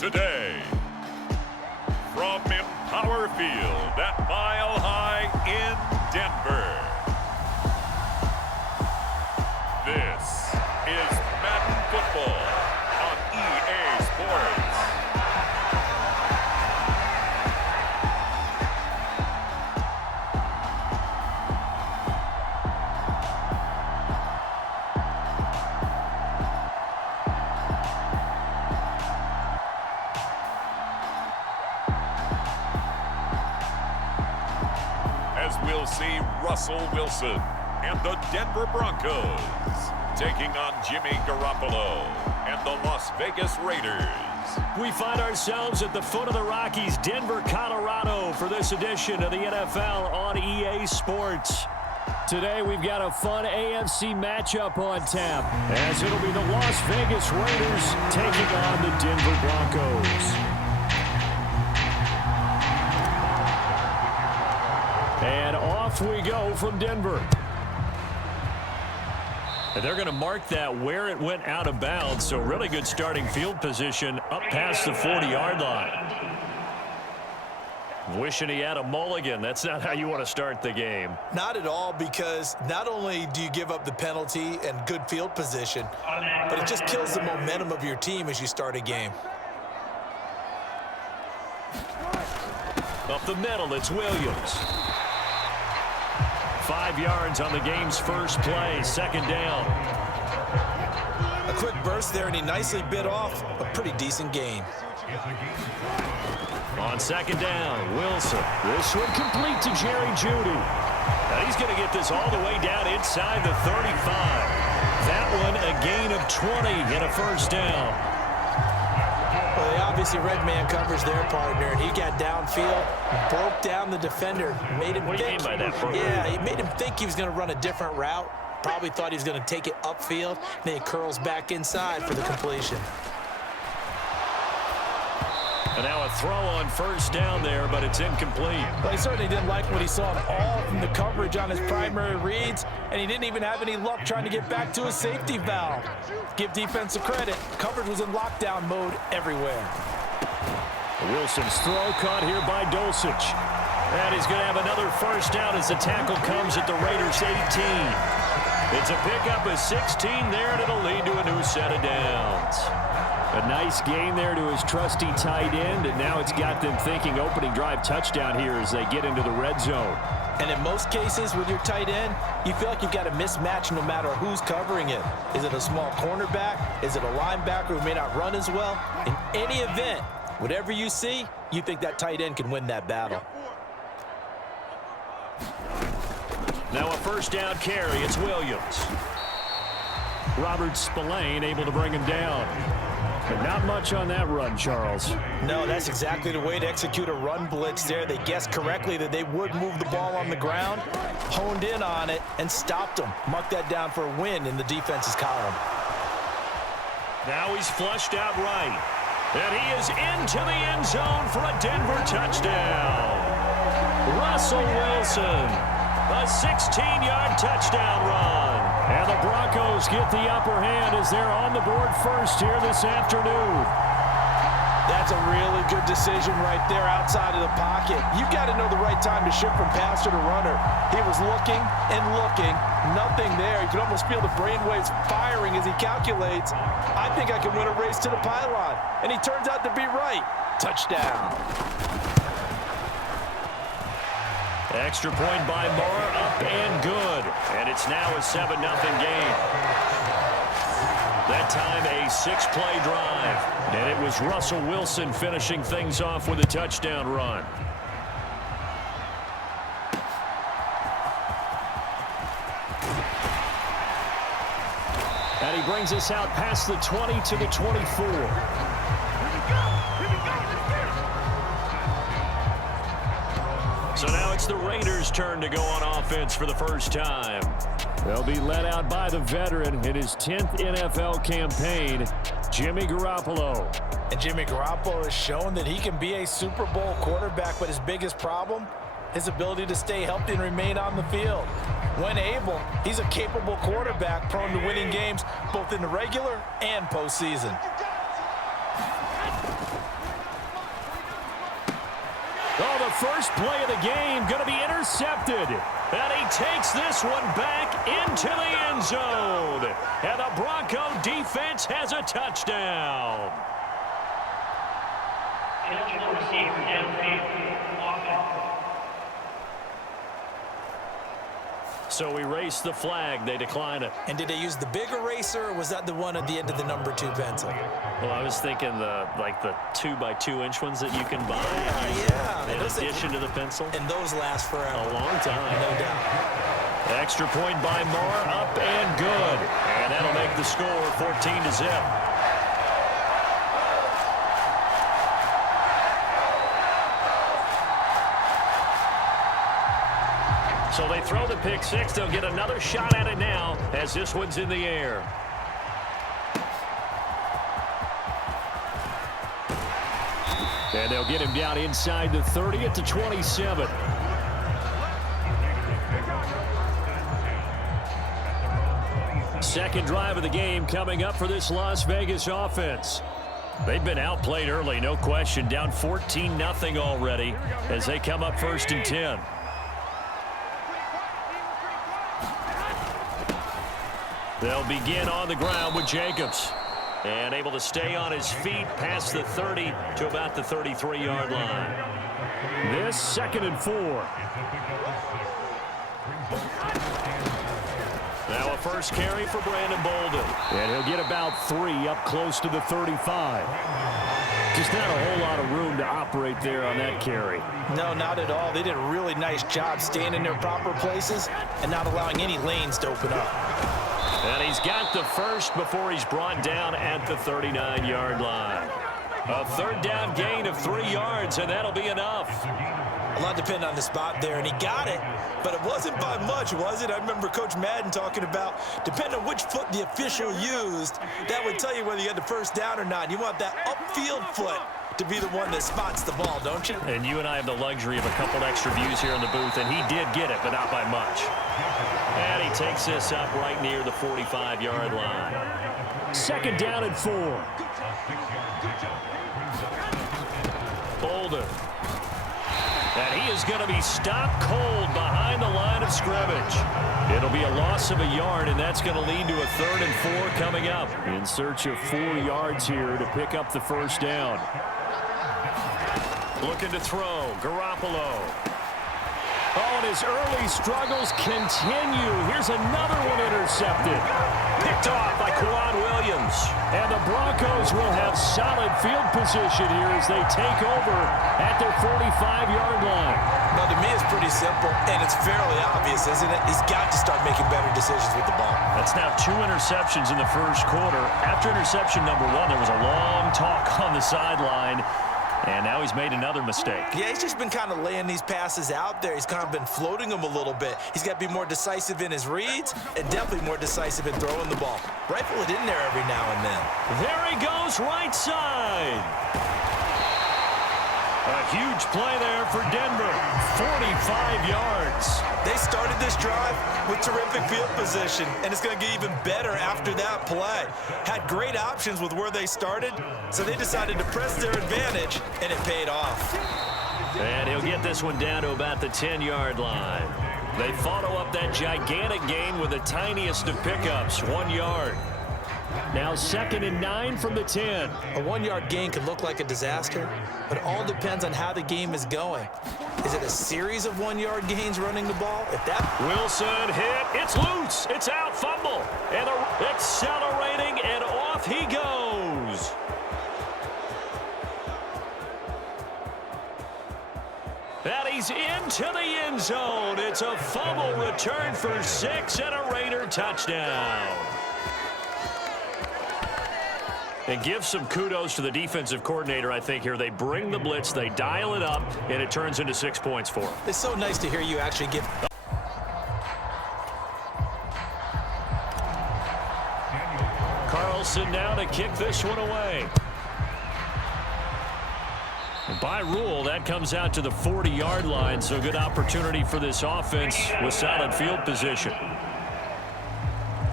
today. From Empower Field at Mile High in Denver. This is Madden Football on EA Sports. As we'll see Russell Wilson and the Denver Broncos taking on Jimmy Garoppolo and the Las Vegas Raiders. We find ourselves at the foot of the Rockies, Denver, Colorado, for this edition of the NFL on EA Sports. Today we've got a fun AFC matchup on tap, as it'll be the Las Vegas Raiders taking on the Denver Broncos. And off we go from Denver. And they're going to mark that where it went out of bounds, so really good starting field position up past the 40-yard line. Wishing he had a mulligan. That's not how you want to start the game. Not at all, because not only do you give up the penalty and good field position, but it just kills the momentum of your team as you start a game. Up the middle, it's Williams. 5 yards on the game's first play, second down. A quick burst there, and he nicely bit off a pretty decent gain. On second down, Wilson. This one complete to Jerry Jeudy. Now he's going to get this all the way down inside the 35. That one a gain of 20 and a first down. Well, they obviously read man coverage their partner, and he got downfield, broke down the defender, made him What do you mean by that, bro? Yeah, he made him think he was going to run a different route. Probably thought he was going to take it upfield, then he curls back inside for the completion. And now a throw on first down there, but it's incomplete. Well, he certainly didn't like what he saw at all from the coverage on his primary reads, and he didn't even have any luck trying to get back to his safety valve. Give defensive credit. Coverage was in lockdown mode everywhere. Wilson's throw caught here by Dulcich. And he's going to have another first down as the tackle comes at the Raiders' 18. It's a pickup of 16 there, and it'll lead to a new set of downs. A nice gain there to his trusty tight end, and now it's got them thinking opening drive touchdown here as they get into the red zone. And in most cases with your tight end, you feel like you've got a mismatch no matter who's covering it. Is it a small cornerback? Is it a linebacker who may not run as well? In any event, whatever you see, you think that tight end can win that battle. Now a first down carry, it's Williams. Robert Spillane able to bring him down. But not much on that run, Charles. No, that's exactly the way to execute a run blitz there. They guessed correctly that they would move the ball on the ground, honed in on it, and stopped them. Mark that down for a win in the defense's column. Now he's flushed out right. And he is into the end zone for a Denver touchdown. Russell Wilson. A 16-yard touchdown run. And the Broncos get the upper hand as they're on the board first here this afternoon. That's a really good decision right there outside of the pocket. You've got to know the right time to shift from passer to runner. He was looking and looking. Nothing there. You can almost feel the brainwaves firing as he calculates. I think I can win a race to the pylon. And he turns out to be right. Touchdown. Extra point by Moore, up and good. And it's now a 7-0 game. That time a 6-play drive. And it was Russell Wilson finishing things off with a touchdown run. And he brings us out past the 20 to the 24. So now it's the Raiders' turn to go on offense for the first time. They'll be led out by the veteran in his 10th NFL campaign, Jimmy Garoppolo. And Jimmy Garoppolo has shown that he can be a Super Bowl quarterback, but his biggest problem, his ability to stay healthy and remain on the field. When able, he's a capable quarterback prone to winning games both in the regular and postseason. Oh, the first play of the game going to be intercepted. And he takes this one back into the end zone. And the Bronco defense has a touchdown. So we race the flag. They decline it. And did they use the big eraser, or was that the one at the end of the number 2 pencil? Well, I was thinking the 2x2-inch ones that you can buy. Yeah. In addition to the pencil. And those last forever. A long time. No doubt. Extra point by Marr, up and good. And that'll make the score 14-0. So they throw the pick six. They'll get another shot at it now as this one's in the air. And they'll get him down inside the 30 at the 27. Second drive of the game coming up for this Las Vegas offense. They've been outplayed early, no question. Down 14-0 already as they come up 1st and 10. They'll begin on the ground with Jacobs. And able to stay on his feet past the 30 to about the 33-yard line. This 2nd and 4. Now a first carry for Brandon Bolden. And he'll get about 3 up close to the 35. Just not a whole lot of room to operate there on that carry. No, not at all. They did a really nice job staying in their proper places and not allowing any lanes to open up. And he's got the first before he's brought down at the 39-yard line. A 3rd down gain of 3 yards, and that'll be enough. A lot depended on the spot there, and he got it, but it wasn't by much, was it? I remember Coach Madden talking about, depending on which foot the official used, that would tell you whether you had the first down or not. You want that upfield foot to be the one that spots the ball, don't you? And you and I have the luxury of a couple extra views here in the booth, and he did get it, but not by much. And he takes this up right near the 45-yard line. 2nd down and 4. Bolden. And he is going to be stopped cold behind the line of scrimmage. It'll be a loss of a yard, and that's going to lead to a 3rd and 4 coming up. In search of 4 yards here to pick up the first down. Looking to throw, Garoppolo. Oh, and his early struggles continue. Here's another one intercepted. Picked off by Quan Williams. And the Broncos will have solid field position here as they take over at their 45-yard line. Well, to me, it's pretty simple, and it's fairly obvious, isn't it? He's got to start making better decisions with the ball. That's now 2 interceptions in the first quarter. After interception number 1, there was a long talk on the sideline. And now he's made another mistake. Yeah, he's just been kind of laying these passes out there. He's kind of been floating them a little bit. He's got to be more decisive in his reads and definitely more decisive in throwing the ball. Rifle it in there every now and then. There he goes, right side. A huge play there for Denver. 45 yards. They started this drive with terrific field position, and it's going to get even better after that play. Had great options with where they started, so they decided to press their advantage, and it paid off. And he'll get this one down to about the 10-yard line. They follow up that gigantic gain with the tiniest of pickups, 1 yard. Now 2nd and 9 from the 10. A 1-yard gain can look like a disaster, but it all depends on how the game is going. Is it a series of 1-yard gains running the ball? If that Wilson hit, it's loose, it's out, fumble, and accelerating, and off he goes. And he's into the end zone. It's a fumble return for 6 and a Raider touchdown. And give some kudos to the defensive coordinator, I think, here. They bring the blitz, they dial it up, and it turns into 6 points for them. It's so nice to hear you actually give. Carlson now to kick this one away. And by rule, that comes out to the 40-yard line, so good opportunity for this offense with solid field position.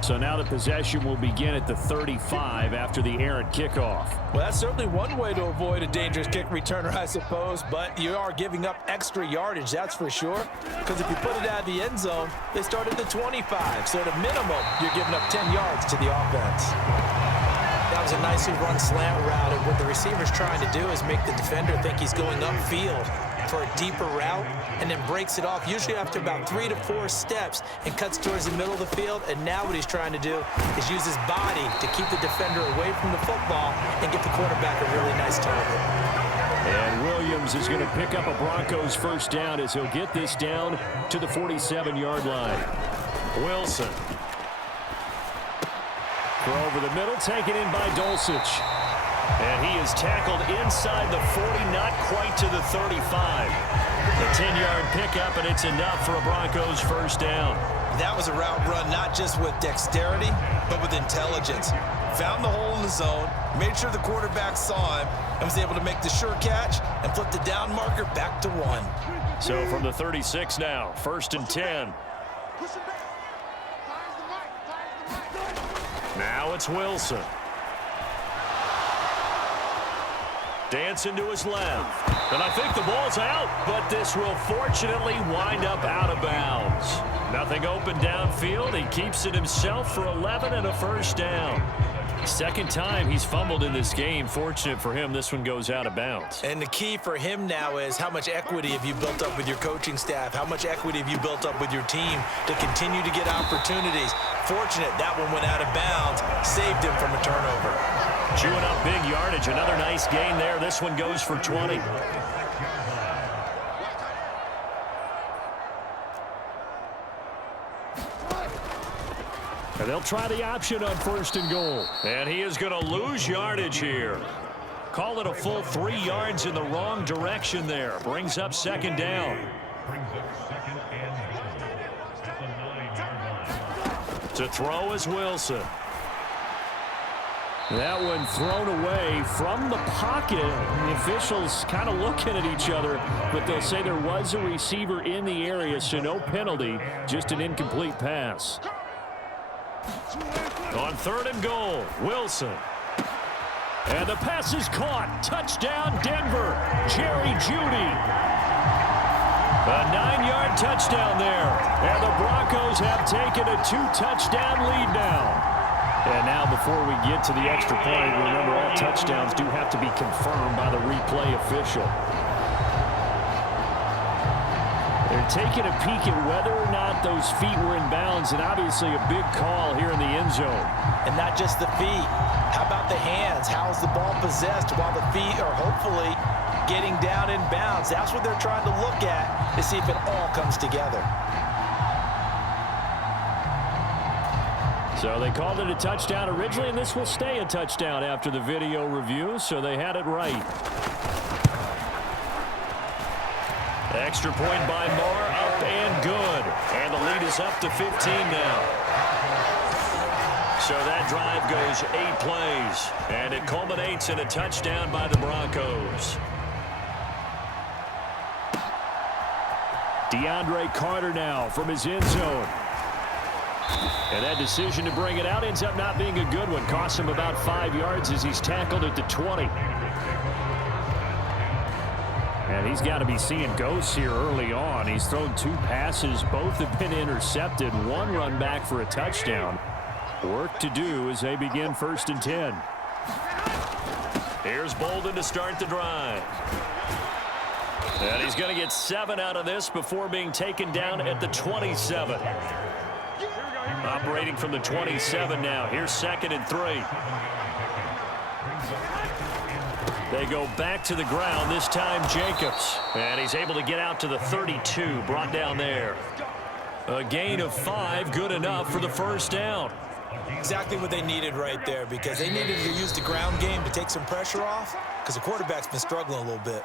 So now the possession will begin at the 35 after the errant kickoff. Well, that's certainly one way to avoid a dangerous kick returner, I suppose, but you are giving up extra yardage, that's for sure, because if you put it out of the end zone, they start at the 25, so at a minimum, you're giving up 10 yards to the offense. That was a nicely run slant route, and what the receiver's trying to do is make the defender think he's going upfield for a deeper route, and then breaks it off, usually after about 3 to 4 steps, and cuts towards the middle of the field. And now what he's trying to do is use his body to keep the defender away from the football and get the quarterback a really nice target. And Williams is going to pick up a Broncos first down as he'll get this down to the 47-yard line. Wilson. Throw over the middle, taken in by Dulcich. And he is tackled inside the 40, not quite to the 35. A 10-yard pickup, and it's enough for a Broncos first down. That was a route run not just with dexterity, but with intelligence. Found the hole in the zone, made sure the quarterback saw him, and was able to make the sure catch and flip the down marker back to 1. So from the 36 now, 1st and 10. Now it's Wilson. Dancing to his left. And I think the ball's out, but this will fortunately wind up out of bounds. Nothing open downfield. He keeps it himself for 11 and a first down. Second time he's fumbled in this game. Fortunate for him, this one goes out of bounds. And the key for him now is how much equity have you built up with your coaching staff? How much equity have you built up with your team to continue to get opportunities? Fortunate that one went out of bounds, saved him from a turnover. Chewing up big yardage. Another nice gain there. This one goes for 20. And they'll try the option on 1st and goal. And he is going to lose yardage here. Call it a full 3 yards in the wrong direction there. Brings up 2nd down. To throw is Wilson. That one thrown away from the pocket. The officials kind of looking at each other, but they'll say there was a receiver in the area, so no penalty, just an incomplete pass. On 3rd and goal, Wilson. And the pass is caught. Touchdown, Denver. Jerry Jeudy. A 9-yard touchdown there. And the Broncos have taken a 2-touchdown lead now. And now before we get to the extra point, remember all touchdowns do have to be confirmed by the replay official. They're taking a peek at whether or not those feet were in bounds, and obviously a big call here in the end zone. And not just the feet. How about the hands? How's the ball possessed while the feet are hopefully getting down in bounds? That's what they're trying to look at to see if it all comes together. So they called it a touchdown originally, and this will stay a touchdown after the video review, so they had it right. Extra point by Moore, up and good. And the lead is up to 15 now. So that drive goes 8 plays, and it culminates in a touchdown by the Broncos. DeAndre Carter now from his end zone. And that decision to bring it out ends up not being a good one. Costs him about 5 yards as he's tackled at the 20. And he's got to be seeing ghosts here early on. He's thrown 2 passes. Both have been intercepted. 1 run back for a touchdown. Work to do as they begin 1st and 10. Here's Bolden to start the drive. And he's going to get 7 out of this before being taken down at the 27. Operating from the 27 now. Here's 2nd and 3. They go back to the ground, this time Jacobs. And he's able to get out to the 32, brought down there. A gain of 5, good enough for the first down. Exactly what they needed right there, because they needed to use the ground game to take some pressure off, because the quarterback's been struggling a little bit.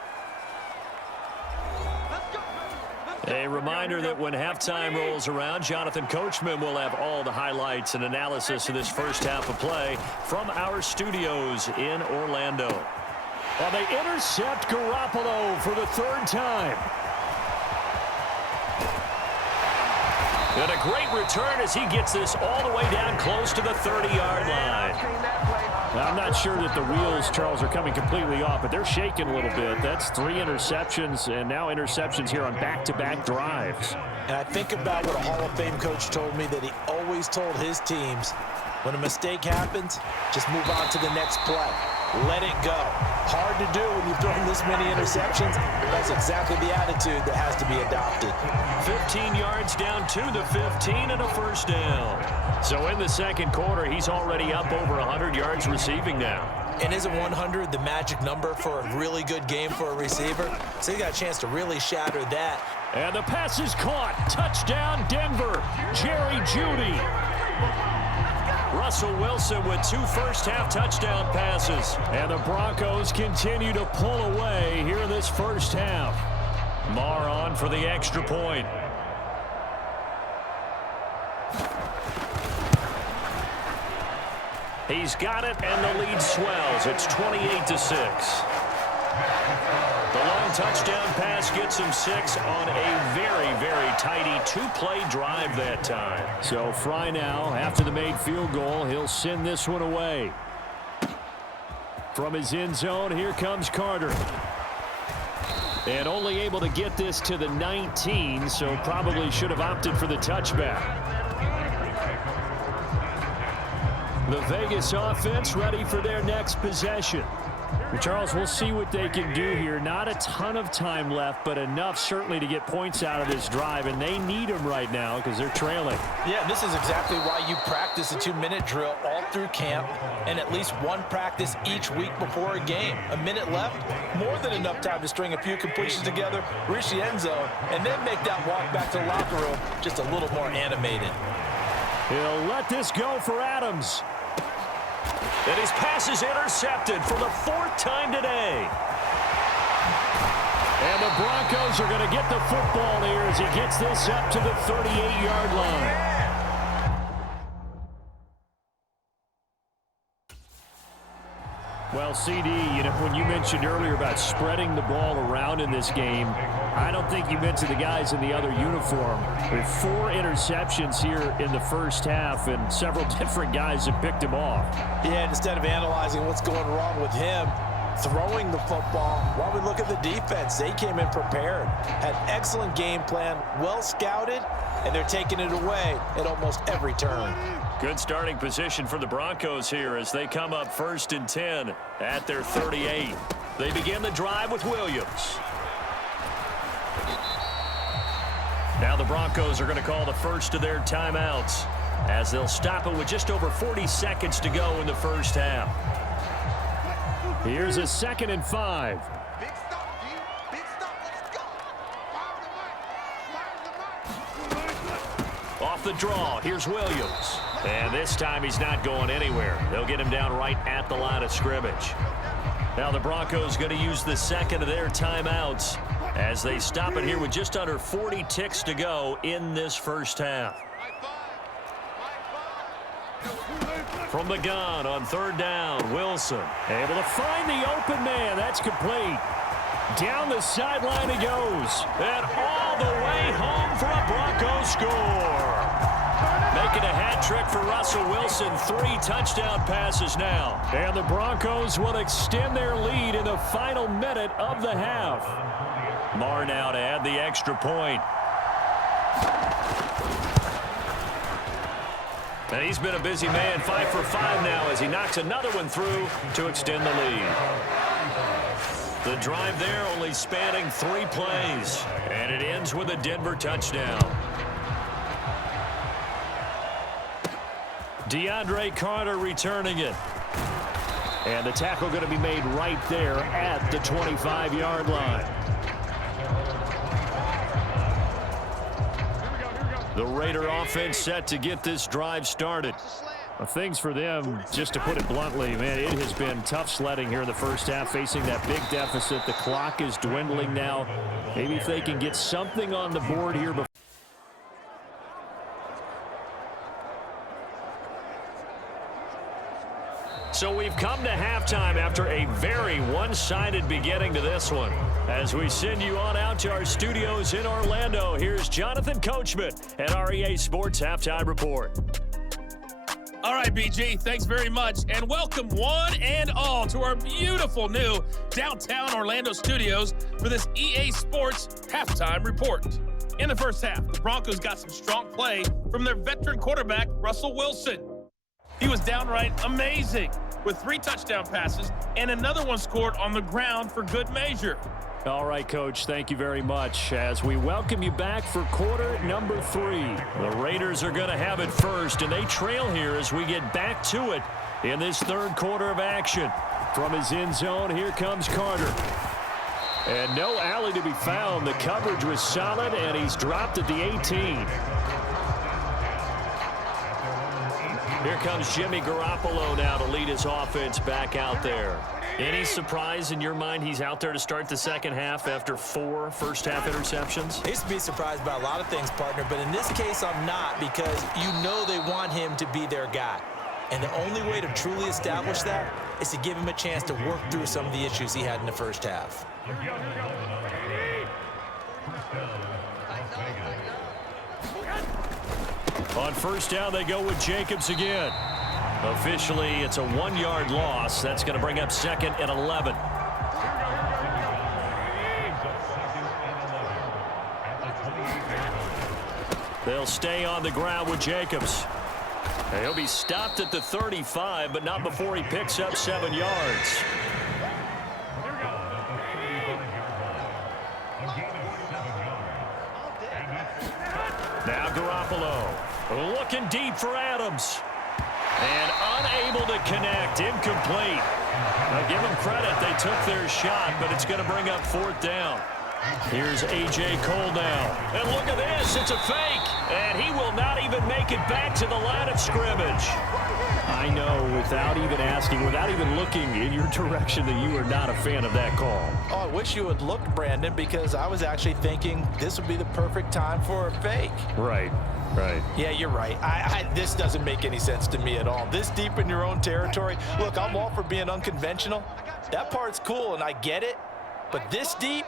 A reminder that when halftime rolls around, Jonathan Coachman will have all the highlights and analysis of this first half of play from our studios in Orlando. Well, they intercept Garoppolo for the 3rd time. And a great return as he gets this all the way down close to the 30-yard line. Now, I'm not sure that the wheels, Charles, are coming completely off, but they're shaking a little bit. That's 3 interceptions, and now interceptions here on back-to-back drives. And I think about what a Hall of Fame coach told me, that he always told his teams, when a mistake happens, just move on to the next play. Let it go. Hard to do when you've thrown this many interceptions. That's exactly the attitude that has to be adopted. 15 yards down to the 15 and a first down. So in the second quarter, he's already up over 100 yards receiving now. And isn't 100 the magic number for a really good game for a receiver? So he got a chance to really shatter that. And the pass is caught. Touchdown, Denver. Jerry Jeudy. Russell Wilson with 2 first-half touchdown passes. And the Broncos continue to pull away here in this first half. Marr on for the extra point. He's got it, and the lead swells. It's 28-6. The long touchdown pass gets him 6 on a very, very tidy 2-play drive that time. So Fry now, after the made field goal, he'll send this one away. From his end zone, here comes Carter. And only able to get this to the 19, so probably should have opted for the touchback. The Vegas offense ready for their next possession. Charles, we'll see what they can do here. Not a ton of time left, but enough certainly to get points out of this drive, and they need them right now because they're trailing. Yeah, this is exactly why you practice a 2-minute drill all through camp and at least one practice each week before a game. A minute left, more than enough time to string a few completions together, reach the end zone, and then make that walk back to the locker room just a little more animated. He'll let this go for Adams. And his pass is intercepted for the 4th time today. And the Broncos are going to get the football here as he gets this up to the 38-yard line. Well, CD, you know, when you mentioned earlier about spreading the ball around in this game, I don't think you meant to the guys in the other uniform. With 4 interceptions here in the first half, and several different guys have picked him off. Yeah, instead of analyzing what's going wrong with him, throwing the football, while we look at the defense, they came in prepared, had excellent game plan, well scouted, and they're taking it away at almost every turn. Good starting position for the Broncos here as they come up 1st and 10 at their 38. They begin the drive with Williams. Now the Broncos are going to call the first of their timeouts as they'll stop it with just over 40 seconds to go in the first half. Here's a 2nd and 5. Big stop, G. Big stop. Let's go. Fire the mic. Off the draw, here's Williams. And this time he's not going anywhere. They'll get him down right at the line of scrimmage. Now the Broncos going to use the 2nd of their timeouts as they stop it here with just under 40 ticks to go in this first half. From the gun on 3rd down, Wilson able to find the open man. That's complete. Down the sideline he goes. And all the way home for a Broncos score. Making a hat trick for Russell Wilson. 3 touchdown passes now. And the Broncos will extend their lead in the final minute of the half. Marr now to add the extra point. And he's been a busy man, 5 for 5 now as he knocks another one through to extend the lead. The drive there only spanning 3 plays. And it ends with a Denver touchdown. DeAndre Carter returning it. And the tackle going to be made right there at the 25-yard line. The Raider offense set to get this drive started. Well, things for them, just to put it bluntly, man, it has been tough sledding here in the first half, facing that big deficit. The clock is dwindling now. Maybe if they can get something on the board here before. So we've come to halftime after a very one-sided beginning to this one. As we send you on out to our studios in Orlando, here's Jonathan Coachman at our EA Sports Halftime Report. All right, BG, thanks very much, and welcome one and all to our beautiful new downtown Orlando studios for this EA Sports Halftime Report. In the first half, the Broncos got some strong play from their veteran quarterback, Russell Wilson. He was downright amazing with 3 touchdown passes and another one scored on the ground for good measure. All right, Coach, thank you very much. As we welcome you back for quarter number 3. The Raiders are going to have it first, and they trail here as we get back to it in this third quarter of action. From his end zone, here comes Carter. And no alley to be found. The coverage was solid, and he's dropped at the 18. Here comes Jimmy Garoppolo now to lead his offense back out there. Any surprise in your mind he's out there to start the second half after 4 first-half interceptions? I used to be surprised by a lot of things, partner, but in this case I'm not, because you know they want him to be their guy. And the only way to truly establish that is to give him a chance to work through some of the issues he had in the first half. On first down, they go with Jacobs again. Officially, it's a 1-yard loss. That's going to bring up 2nd and 11. They'll stay on the ground with Jacobs. And he'll be stopped at the 35, but not before he picks up 7 yards. Now Garoppolo looking deep for Adams. And unable to connect, incomplete. Now give them credit, they took their shot, but it's going to bring up 4th down. Here's A.J. Cole now. And look at this, it's a fake. And he will not even make it back to the line of scrimmage. I know, without even asking, without even looking in your direction, that you are not a fan of that call. Oh, I wish you had looked, Brandon, because I was actually thinking this would be the perfect time for a fake. Right. Yeah, you're right. This doesn't make any sense to me at all. This deep in your own territory. Look, I'm all for being unconventional. That part's cool, and I get it. But this deep,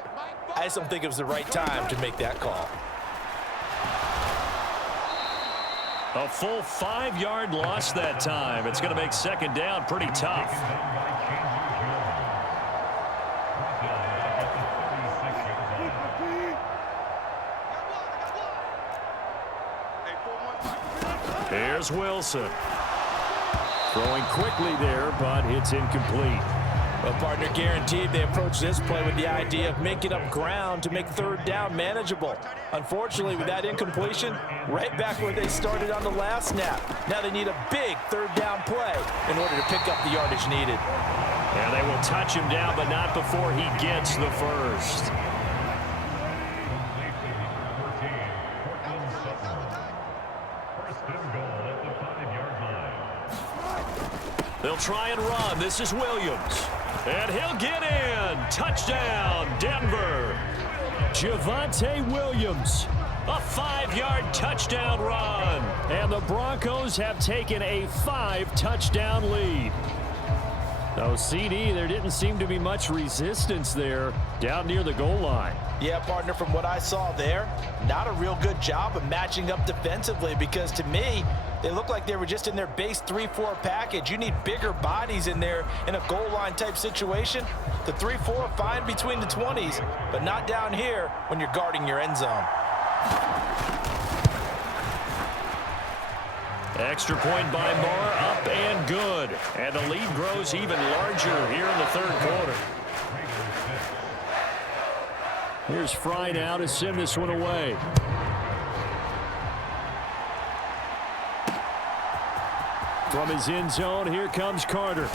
I just don't think it was the right time to make that call. A full 5-yard loss that time. It's going to make 2nd down pretty tough. Here's Wilson. Throwing quickly there, but it's incomplete. Well, partner, guaranteed they approach this play with the idea of making up ground to make 3rd down manageable. Unfortunately, with that incompletion, right back where they started on the last snap. Now they need a big 3rd down play in order to pick up the yardage needed. And they will touch him down, but not before he gets the first. They'll try and run. This is Williams. And he'll get in. Touchdown, Denver. Javonte Williams. A 5-yard touchdown run. And the Broncos have taken a 5-touchdown lead. No, CD, there didn't seem to be much resistance there down near the goal line. Yeah, partner, from what I saw there, not a real good job of matching up defensively, because to me, they look like they were just in their base 3-4 package. You need bigger bodies in there in a goal line type situation. The 3-4 fine between the 20s, but not down here when you're guarding your end zone. Extra point by Moore, up and good. And the lead grows even larger here in the 3rd quarter. Here's Fry now to send this one away. From his end zone, here comes Carter.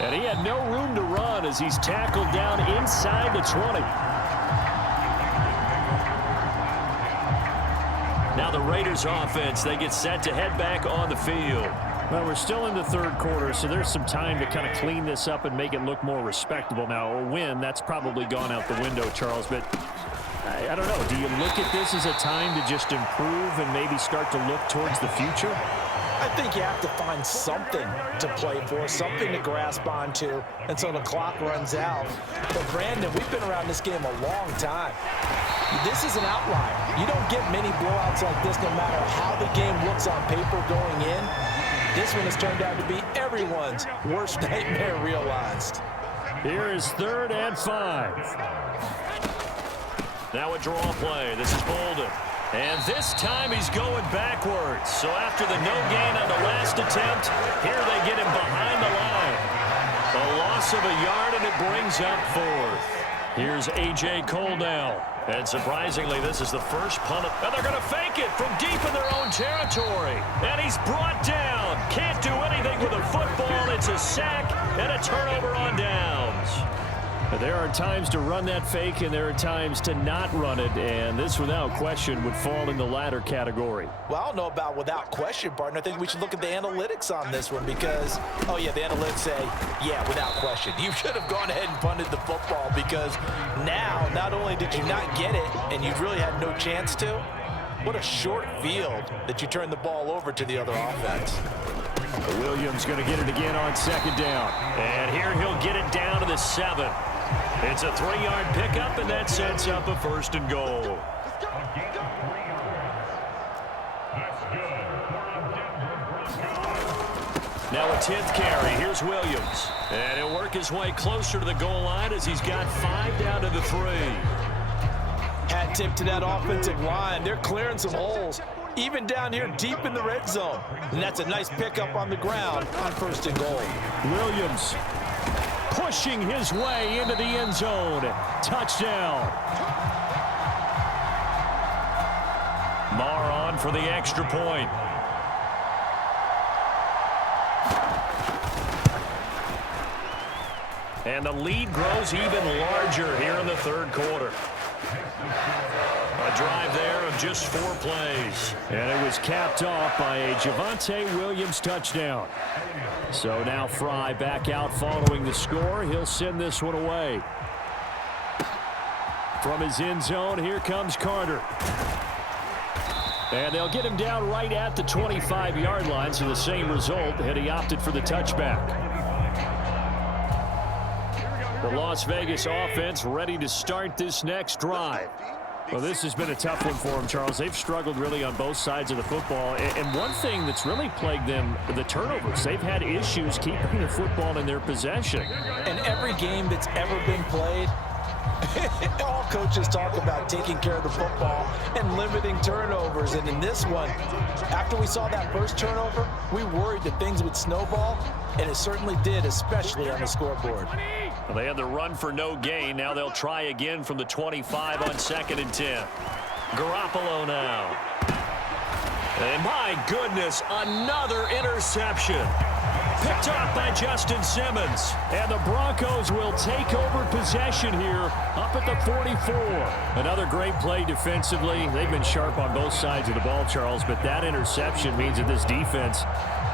And he had no room to run as he's tackled down inside the 20. Now the Raiders offense, they get set to head back on the field. Well, we're still in the 3rd quarter, so there's some time to kind of clean this up and make it look more respectable. Now, a win, that's probably gone out the window, Charles, but I don't know. Do you look at this as a time to just improve and maybe start to look towards the future? I think you have to find something to play for, something to grasp onto until the clock runs out. But, Brandon, we've been around this game a long time. This is an outlier. You don't get many blowouts like this no matter how the game looks on paper going in. This one has turned out to be everyone's worst nightmare realized. Here is 3rd and 5. Now a draw play. This is Bolden. And this time he's going backwards. So after the no gain on the last attempt, here they get him behind the line. A loss of a yard, and it brings up 4th. Here's A.J. Cole now. And surprisingly, this is the first punt. And they're going to fake it from deep in their own territory. And he's brought down. Can't do anything with a football. It's a sack and a turnover on downs. There are times to run that fake, and there are times to not run it, and this, without question, would fall in the latter category. Well, I don't know about without question, partner. I think we should look at the analytics on this one because, oh, yeah, the analytics say, yeah, without question. You should have gone ahead and punted the football because now, not only did you not get it, and you really had no chance to, what a short field that you turned the ball over to the other offense. Williams going to get it again on 2nd down. And here he'll get it down to the 7. It's a 3-yard pickup, and that sets up a 1st and goal. Now a 10th carry. Here's Williams. And he'll work his way closer to the goal line as he's got 5 down to the 3. Hat tip to that offensive line. They're clearing some holes, even down here deep in the red zone. And that's a nice pickup on the ground on 1st and goal. Williams pushing his way into the end zone. Touchdown. Marr on for the extra point. And the lead grows even larger here in the 3rd quarter. A drive there of just 4 plays. And it was capped off by a Javonte Williams touchdown. So now Fry back out following the score. He'll send this one away. From his end zone, here comes Carter. And they'll get him down right at the 25-yard line, so the same result, and he opted for the touchback. The Las Vegas offense ready to start this next drive. Well, this has been a tough one for them, Charles. They've struggled really on both sides of the football. And one thing that's really plagued them, the turnovers. They've had issues keeping the football in their possession. In every game that's ever been played, all coaches talk about taking care of the football and limiting turnovers. And in this one, after we saw that first turnover, we worried that things would snowball, and it certainly did, especially on the scoreboard. Well, they had the run for no gain. Now they'll try again from the 25 on 2nd and 10. Garoppolo now. And my goodness, another interception. Picked off by Justin Simmons. And the Broncos will take over possession here up at the 44. Another great play defensively. They've been sharp on both sides of the ball, Charles, but that interception means that this defense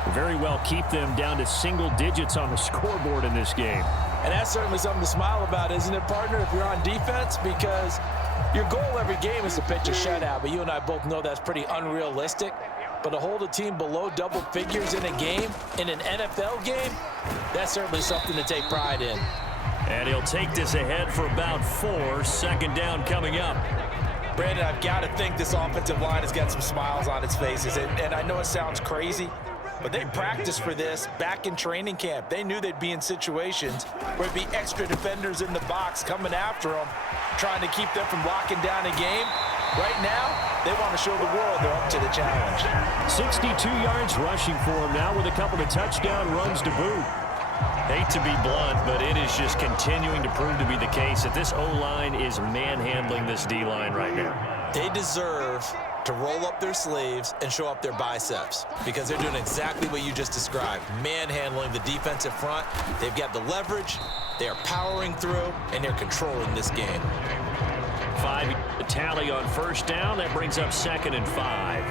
will very well keep them down to single digits on the scoreboard in this game. And that's certainly something to smile about, isn't it, partner, if you're on defense? Because your goal every game is to pitch a shutout, but you and I both know that's pretty unrealistic. But to hold a team below double figures in a game, in an NFL game, that's certainly something to take pride in. And he'll take this ahead for about 4. 2nd down coming up. Brandon, I've got to think this offensive line has got some smiles on its faces. And I know it sounds crazy, but they practiced for this back in training camp. They knew they'd be in situations where it'd be extra defenders in the box coming after them, trying to keep them from locking down a game. Right now, they want to show the world they're up to the challenge. 62 yards rushing for him now with a couple of touchdown runs to boot. Hate to be blunt, but it is just continuing to prove to be the case that this O-line is manhandling this D-line right now. They deserve to roll up their sleeves and show up their biceps because they're doing exactly what you just described, manhandling the defensive front. They've got the leverage, they are powering through, and they're controlling this game. 5 tally on 1st down. That brings up 2nd and 5.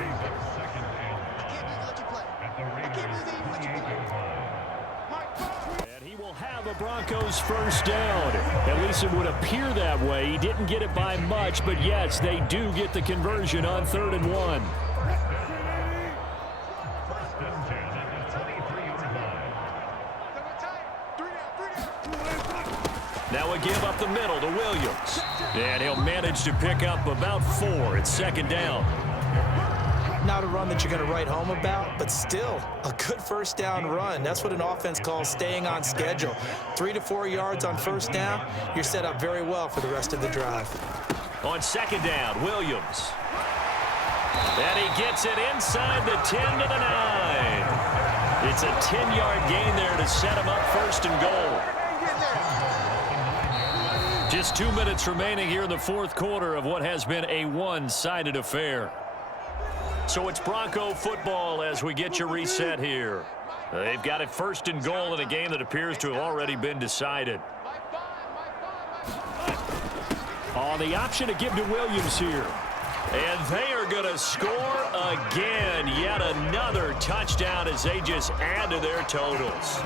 And he will have a Broncos 1st down. At least it would appear that way. He didn't get it by much, but yes, they do get the conversion on 3rd and 1. Now a give up the middle to Williams. And he'll manage to pick up about 4. It's second down. Not a run that you're going to write home about, but still a good first down run. That's what an offense calls staying on schedule. 3 to 4 yards on first down, you're set up very well for the rest of the drive. On second down, Williams. And he gets it inside the 10 to the 9. It's a 10-yard gain there to set him up first and goal. Just 2 minutes remaining here in the fourth quarter of what has been a one-sided affair. So it's Bronco football as we get your reset here. They've got it first and goal in a game that appears to have already been decided. The option to give to Williams here. And they are going to score again. Yet another touchdown as they just add to their totals.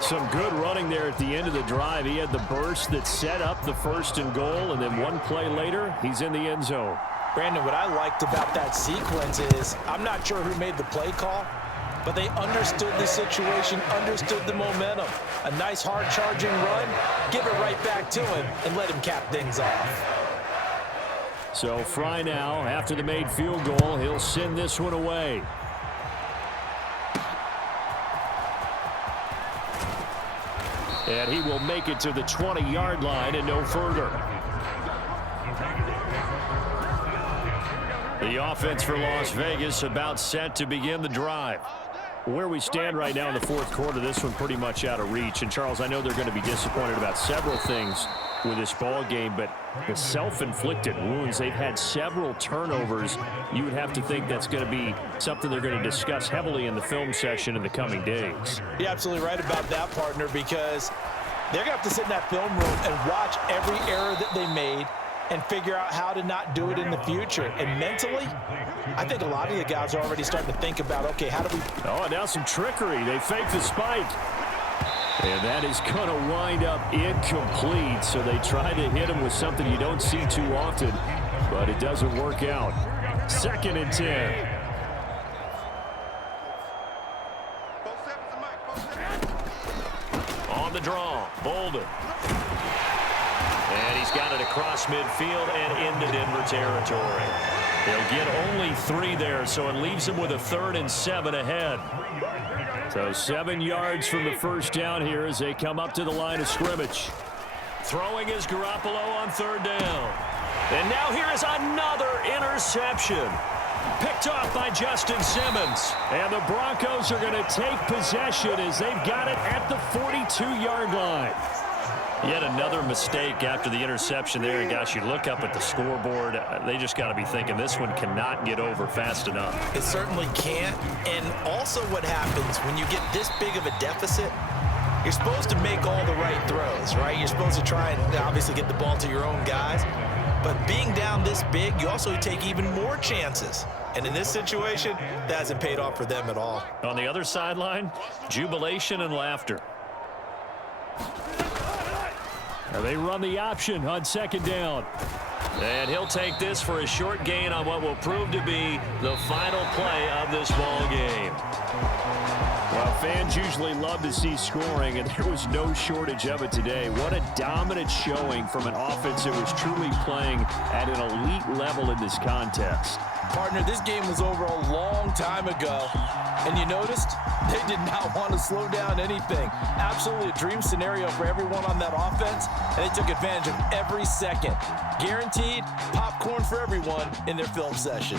Some good running there at the end of the drive. He had the burst that set up the first and goal, and then one play later, he's in the end zone. Brandon, what I liked about that sequence is I'm not sure who made the play call, but they understood the situation, understood the momentum. A nice hard-charging run, give it right back to him, and let him cap things off. So Fry now, after the made field goal, he'll send this one away. And he will make it to the 20-yard line and no further. The offense for Las Vegas about set to begin the drive. Where we stand right now in the fourth quarter, this one pretty much out of reach. And, Charles, I know they're going to be disappointed about several things with this ball game, but the self-inflicted wounds, they've had several turnovers. You would have to think that's going to be something they're going to discuss heavily in the film session in the coming days. You're absolutely right about that, partner, because they're going to have to sit in that film room and watch every error that they made and figure out how to not do it in the future. And mentally, I think a lot of the guys are already starting to think about, okay, how do we... Oh, now some trickery. They fake the spike. And that is going to wind up incomplete. So they try to hit him with something you don't see too often, but it doesn't work out. 2nd and 10. On the draw, Bolden. And he's got it across midfield and into Denver territory. They'll get only 3 there, so it leaves them with a 3rd and 7 ahead. So 7 yards from the first down here as they come up to the line of scrimmage. Throwing is Garoppolo on 3rd down. And now here is another interception. Picked off by Justin Simmons. And the Broncos are going to take possession as they've got it at the 42-yard line. Yet another mistake after the interception there. And gosh, you look up at the scoreboard, they just got to be thinking this one cannot get over fast enough. It certainly can't. And also what happens when you get this big of a deficit, you're supposed to make all the right throws, right? You're supposed to try and obviously get the ball to your own guys. But being down this big, you also take even more chances. And in this situation, that hasn't paid off for them at all. On the other sideline, jubilation and laughter. Now they run the option on 2nd down. And he'll take this for a short gain on what will prove to be the final play of this ball game. Well, fans usually love to see scoring, and there was no shortage of it today. What a dominant showing from an offense that was truly playing at an elite level in this contest. Partner, this game was over a long time ago, and you noticed they did not want to slow down anything. Absolutely a dream scenario for everyone on that offense, and they took advantage of every second. Guaranteed popcorn for everyone in their film session.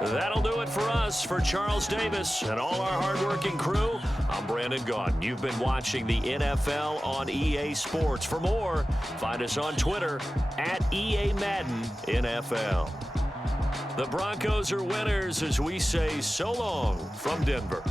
That'll do it for us. For Charles Davis and all our hardworking crew, I'm Brandon Gaudin. You've been watching the NFL on EA Sports. For more, find us on Twitter at EA Madden NFL. The Broncos are winners as we say so long from Denver.